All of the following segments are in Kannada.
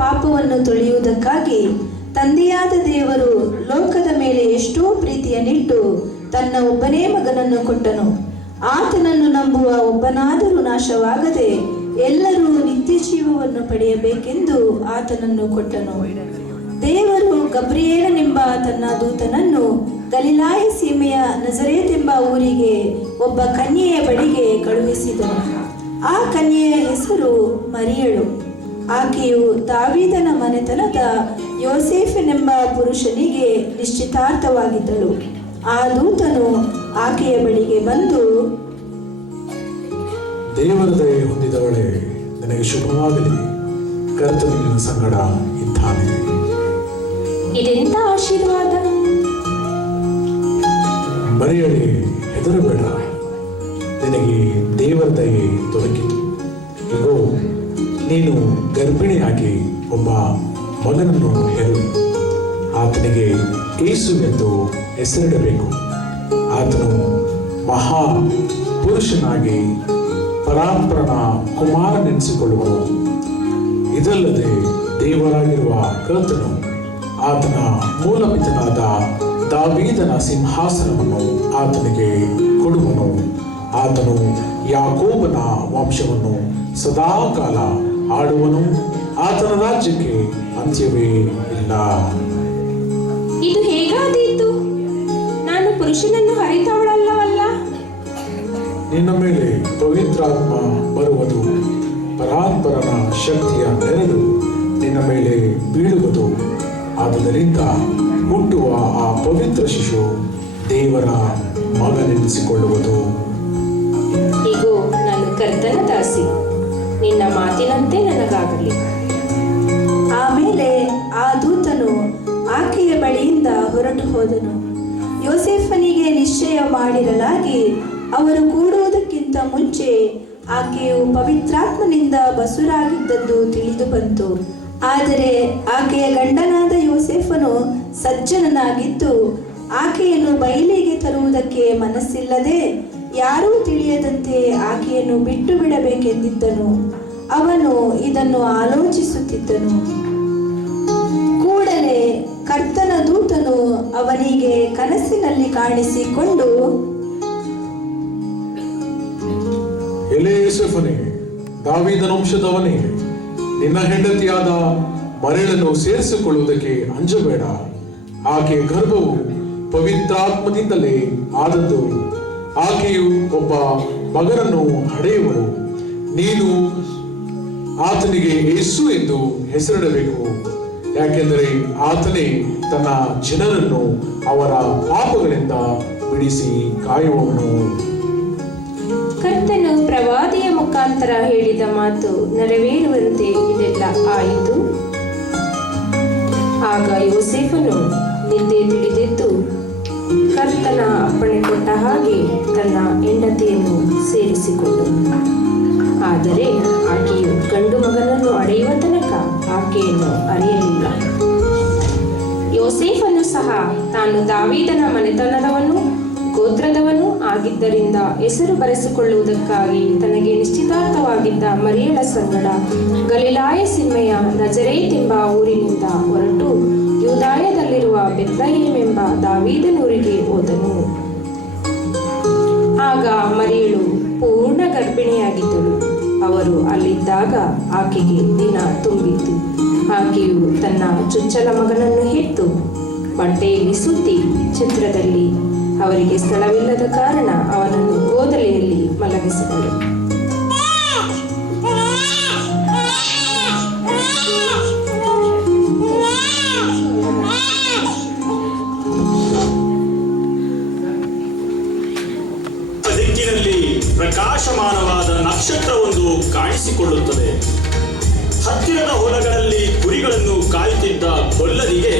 ಪಾಪವನ್ನು ತೊಳೆಯುವುದಕ್ಕಾಗಿ ತಂದೆಯಾದ ದೇವರು ಲೋಕದ ಮೇಲೆ ಎಷ್ಟೋ ಪ್ರೀತಿಯನ್ನಿಟ್ಟು ತನ್ನ ಒಬ್ಬನೇ ಮಗನನ್ನು ಕೊಟ್ಟನು. ಆತನನ್ನು ನಂಬುವ ಒಬ್ಬನಾದರೂ ನಾಶವಾಗದೆ ಎಲ್ಲರೂ ನಿತ್ಯ ಜೀವವನ್ನು ಪಡೆಯಬೇಕೆಂದು ಆತನನ್ನು ಕೊಟ್ಟನು. ದೇವರು ಗಬ್ರಿಯೇಲನೆಂಬ ತನ್ನ ದೂತನನ್ನು ಗಲಿಲಾಯ ಸೀಮೆಯ ನಜರೇತ್ ಎಂಬ ಊರಿಗೆ ಒಬ್ಬ ಕನ್ಯೆಯ ಬಳಿಗೆ ಕಳುಹಿಸಿದನು. ಆ ಕನ್ಯೆಯ ಹೆಸರು ಮರಿಯಳು. ಆಕೆಯು ದಾವೀದನ ಮನೆತನದ ಯೋಸೇಫನೆಂಬ ಪುರುಷನಿಗೆ ನಿಶ್ಚಿತಾರ್ಥವಾಗಿದ್ದಳು. ಆ ದೂತನು ಆಕೆಯ ಬಳಿಗೆ ಬಂದು, ದೇವರ ದಯೆ ಹೊಂದಿದವಳೇ, ನನಗೆ ಶುಭವಾಗಲಿ, ಕರ್ತನು ನಿನ್ನ ಸಂಗಡ ಇದ್ದಾನೆ. ಇದೆಂತ ಆಶೀರ್ವಾದ! ಮರಿಯಳೇ, ಹೆದರಬೇಡ, ನಿನಗೆ ದೇವರ ದಯೆ ದೊರಕಿತು. ಇಗೋ, ನೀನು ಗರ್ಭಿಣಿಯಾಗಿ ಒಬ್ಬ ಮಗನನ್ನು ಹೆರು. ಆತನಿಗೆ ಯೇಸು ಎಂದು ಹೆಸರಿಡಬೇಕು. ಆತನು ಮಹಾ ಪುರುಷನಾಗಿ ಪರಾತ್ಪರನ ಕುಮಾರನೆನಿಸಿಕೊಳ್ಳುವನು. ಇದಲ್ಲದೆ ದೇವರಾಗಿರುವ ಕರ್ತನು ಆತನ ಮೂಲಪಿತನಾದ ದಾವೀದನ ಸಿಂಹಾಸನವನ್ನು ಆತನಿಗೆ ಕೊಡುವನು. ಆತನು ಯಾಕೋಬನ ವಂಶವನ್ನು ಸದಾಕಾಲ ಆಡುವನು. ಆತನ ರಾಜ್ಯಕ್ಕೆ ಅಂತ್ಯವೇ ಇಲ್ಲ. ಇದು ಹೇಗಾದೀತು? ನಾನು ಪುರುಷನನ್ನು ಹರಿತವಳಲ್ಲವಲ್ಲ. ನಿನ್ನ ಮೇಲೆ ಪವಿತ್ರಾತ್ಮ ಬರುವುದು, ಪರಾತ್ಪರನ ಶಕ್ತಿಯ ನೆರಳು ನಿನ್ನ ಮೇಲೆ ಬೀಳುವುದು. ಆದುದರಿಂದ ಹುಟ್ಟುವ ಆ ಪವಿತ್ರ ಶಿಶು ದೇವರ ಮಗನೆನಿಸಿಕೊಳ್ಳುವುದು. ಇಗೋ, ನಾನು ಕರ್ತನ ದಾಸಿ, ನಿನ್ನ ಮಾತಿನಂತೆ ನನಗಾಗಲಿ. ಆಮೇಲೆ ಆ ದೂತನು ಆಕೆಯ ಬಳಿಯಿಂದ ಹೊರಟು ಹೋದನು. ಯೋಸೇಫನಿಗೆ ನಿಶ್ಚಯ ಮಾಡಿರಲಾಗಿ ಅವರು ಕೂಡುವುದಕ್ಕಿಂತ ಮುಂಚೆ ಆಕೆಯು ಪವಿತ್ರಾತ್ಮನಿಂದ ಬಸುರಾಗಿದ್ದದ್ದು ತಿಳಿದು ಬಂತು. ಆದರೆ ಆಕೆಯ ಗಂಡನಾದ ಯೋಸೇಫನು ಸಜ್ಜನನಾಗಿದ್ದು ಆಕೆಯನ್ನು ಬಯಲಿಗೆ ತರುವುದಕ್ಕೆ ಮನಸ್ಸಿಲ್ಲದೆ ಯಾರೂ ತಿಳಿಯದಂತೆ ಆಕೆಯನ್ನು ಬಿಟ್ಟು ಬಿಡಬೇಕೆಂದಿದ್ದನು. ಅವನು ಇದನ್ನು ಆಲೋಚಿಸುತ್ತಿದ್ದನು. ಕೂಡಲೇ ಕರ್ತನ ದೂತನು ಅವನಿಗೆ ಕನಸಿನಲ್ಲಿ ಕಾಣಿಸಿಕೊಂಡು, ಎಲೇ ಯೋಸೇಫನೇ, ದಾವೀದನ ವಂಶದವನೇ, ನಿನ್ನ ಹೆಂಡತಿಯಾದ ಮರಿಯಳನ್ನು ಸೇರಿಸಿಕೊಳ್ಳುವುದಕ್ಕೆ ಅಂಜಬೇಡ. ಆಕೆಯ ಗರ್ಭವು ಪವಿತ್ರಾತ್ಮದಿಂದಲೇ ಆದದ್ದು. ಆಕೆಯು ಒಬ್ಬ ಮಗನನ್ನು ಹಡೆಯುವಳು. ನೀನು ಆತನಿಗೆ ಯೇಸು ಎಂದು ಹೆಸರಿಡಬೇಕು. ಯಾಕೆಂದರೆ ಆತನೇ ತನ್ನ ಜನರನ್ನು ಅವರ ಪಾಪಗಳಿಂದ ಬಿಡಿಸಿ ಕಾಯುವವನು. ಕರ್ತನು ಪ್ರವಾದಿಯ ಮುಖಾಂತರ ಹೇಳಿದ ಮಾತು ನೆರವೇರುವಂತೆ ಇದೆಲ್ಲ ಆಯಿತು. ಆಗ ಯೋಸೇಫನು ನಿದ್ದೆ ತಿಳಿದಿದ್ದು ಕರ್ತನ ಅಪ್ಪಣೆ ಕೊಟ್ಟ ಹಾಗೆ ತನ್ನ ಹೆಂಡತಿಯನ್ನು ಸೇರಿಸಿಕೊಂಡನು. ಆದರೆ ಆಕೆಯು ಗಂಡು ಮಗನನ್ನು ಅಡೆಯುವ ತನಕ ಆಕೆಯನ್ನು ಅರಿಯಲಿಲ್ಲ. ಯೋಸೇಫನು ಸಹ ತಾನು ದಾವೀದನ ಮನೆತನದವನು ಗೋತ್ರದವನು ಆಗಿದ್ದರಿಂದ ಹೆಸರು ಬರೆಸಿಕೊಳ್ಳುವುದಕ್ಕಾಗಿ ತನಗೆ ನಿಶ್ಚಿತಾರ್ಥವಾಗಿದ್ದ ಮರಿಯಳ ಸಂಗಡ ಗಲಿಲಾಯ ಸೀಮೆಯ ನಜರೇತ್ ಎಂಬ ಊರಿನಿಂದ ಹೊರಟು ಯೂದಾಯದಲ್ಲಿರುವ ಬೆತ್ಲೆಹೇಮ್ ಎಂಬ ದಾವೀದನೂರಿಗೆ ಹೋದನು. ಆಗ ಮರಿಯಳು ಪೂರ್ಣ ಗರ್ಭಿಣಿಯಾಗಿದ್ದಳು. ಅವರು ಅಲ್ಲಿದ್ದಾಗ ಆಕೆಗೆ ದಿನ ತುಂಬಿತ್ತು. ಆಕೆಯು ತನ್ನ ಚೊಚ್ಚಲ ಮಗನನ್ನು ಹೆತ್ತು ಬಟ್ಟೆಯಲ್ಲಿ ಸುತ್ತಿ ಛತ್ರದಲ್ಲಿ ಅವರಿಗೆ ಸ್ಥಳವಿಲ್ಲದ ಕಾರಣ ಅವನನ್ನು ಗೋದಲಿಯಲ್ಲಿ ಮಲಗಿಸಿದಳು. ದಿಕ್ಕಿನಲ್ಲಿ ಪ್ರಕಾಶಮಾನವಾದ ನಕ್ಷತ್ರವೊಂದು ಕಾಣಿಸಿಕೊಳ್ಳುತ್ತದೆ. ಹತ್ತಿರದ ಹೊಲಗಳಲ್ಲಿ ಕುರಿಗಳನ್ನು ಕಾಯುತ್ತಿದ್ದ ಕೊಲ್ಲರಿಗೆ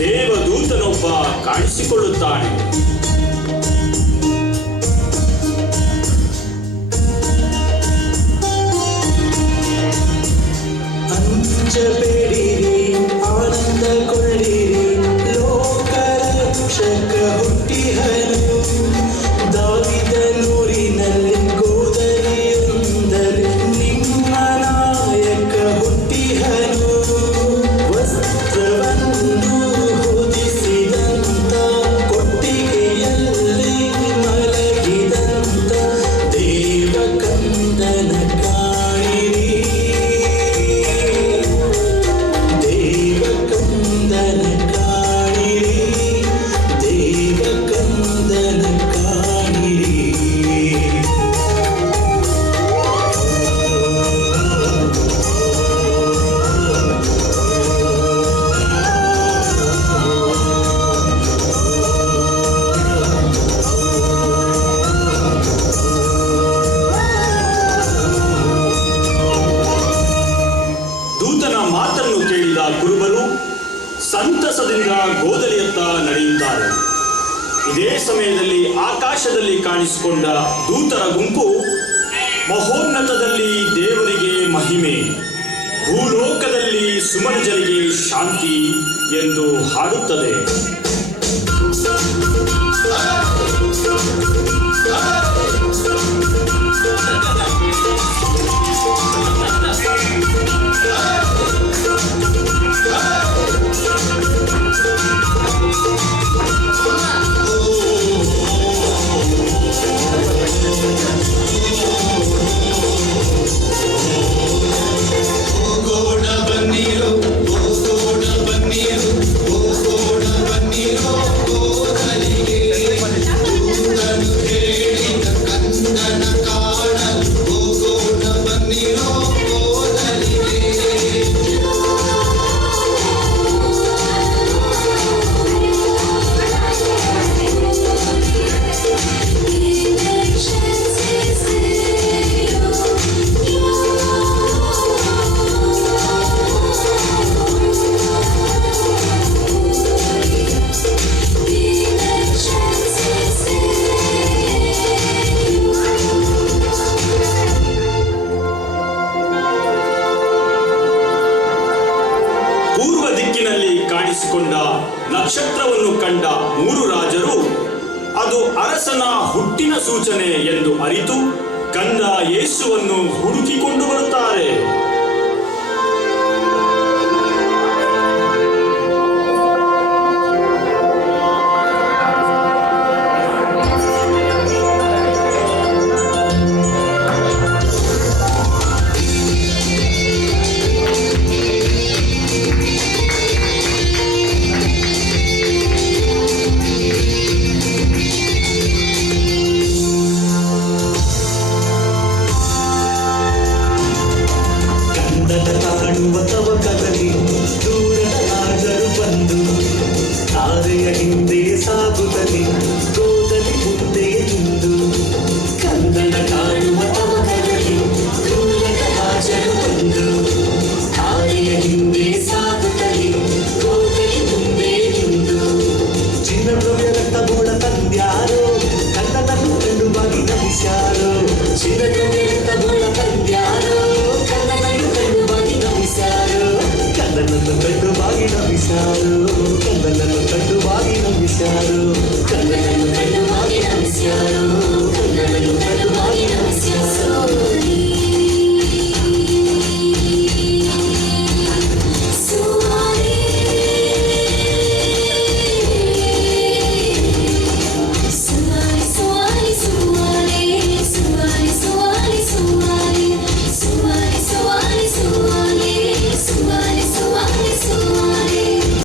ದೇವದೂತನೊಬ್ಬ ಕಾಣಿಸಿಕೊಳ್ಳುತ್ತಾನೆ. ಅಂಜಬೇಡಿರಿ, ಆನಂದಗೊಳ್ಳಿರಿ, ಲೋಕರಕ್ಷಕ ಹುಟ್ಟಿಹನು. ದಾವೀದನೂರಿನಲ್ಲಿ ಗೋದಲಿಯೊಂದರಲ್ಲಿ ನಿಮ್ಮ ನಾಯಕ ಹುಟ್ಟಿಹನು. ಕುರುಬರು ಸಂತಸದಿಂದ ಗೋದಲಿಯತ್ತ ನಡೆಯುತ್ತಾರೆ. ಇದೇ ಸಮಯದಲ್ಲಿ ಆಕಾಶದಲ್ಲಿ ಕಾಣಿಸಿಕೊಂಡ ದೂತರ ಗುಂಪು ಮಹೋನ್ನತದಲ್ಲಿ ದೇವರಿಗೆ ಮಹಿಮೆ, ಭೂಲೋಕದಲ್ಲಿ ಸುಮನಜರಿಗೆ ಶಾಂತಿ ಎಂದು ಹಾಡುತ್ತದೆ. ಕಾಣಿಸಿಕೊಂಡ ನಕ್ಷತ್ರವನ್ನು ಕಂಡ 3 ರಾಜರು ಅದು ಅರಸನ ಹುಟ್ಟಿನ ಸೂಚನೆ ಎಂದು ಅರಿತು ಕಂದ ಯೇಸುವನ್ನು ಹುಡುಕಿಕೊಂಡು ಬರುತ್ತಾರೆ.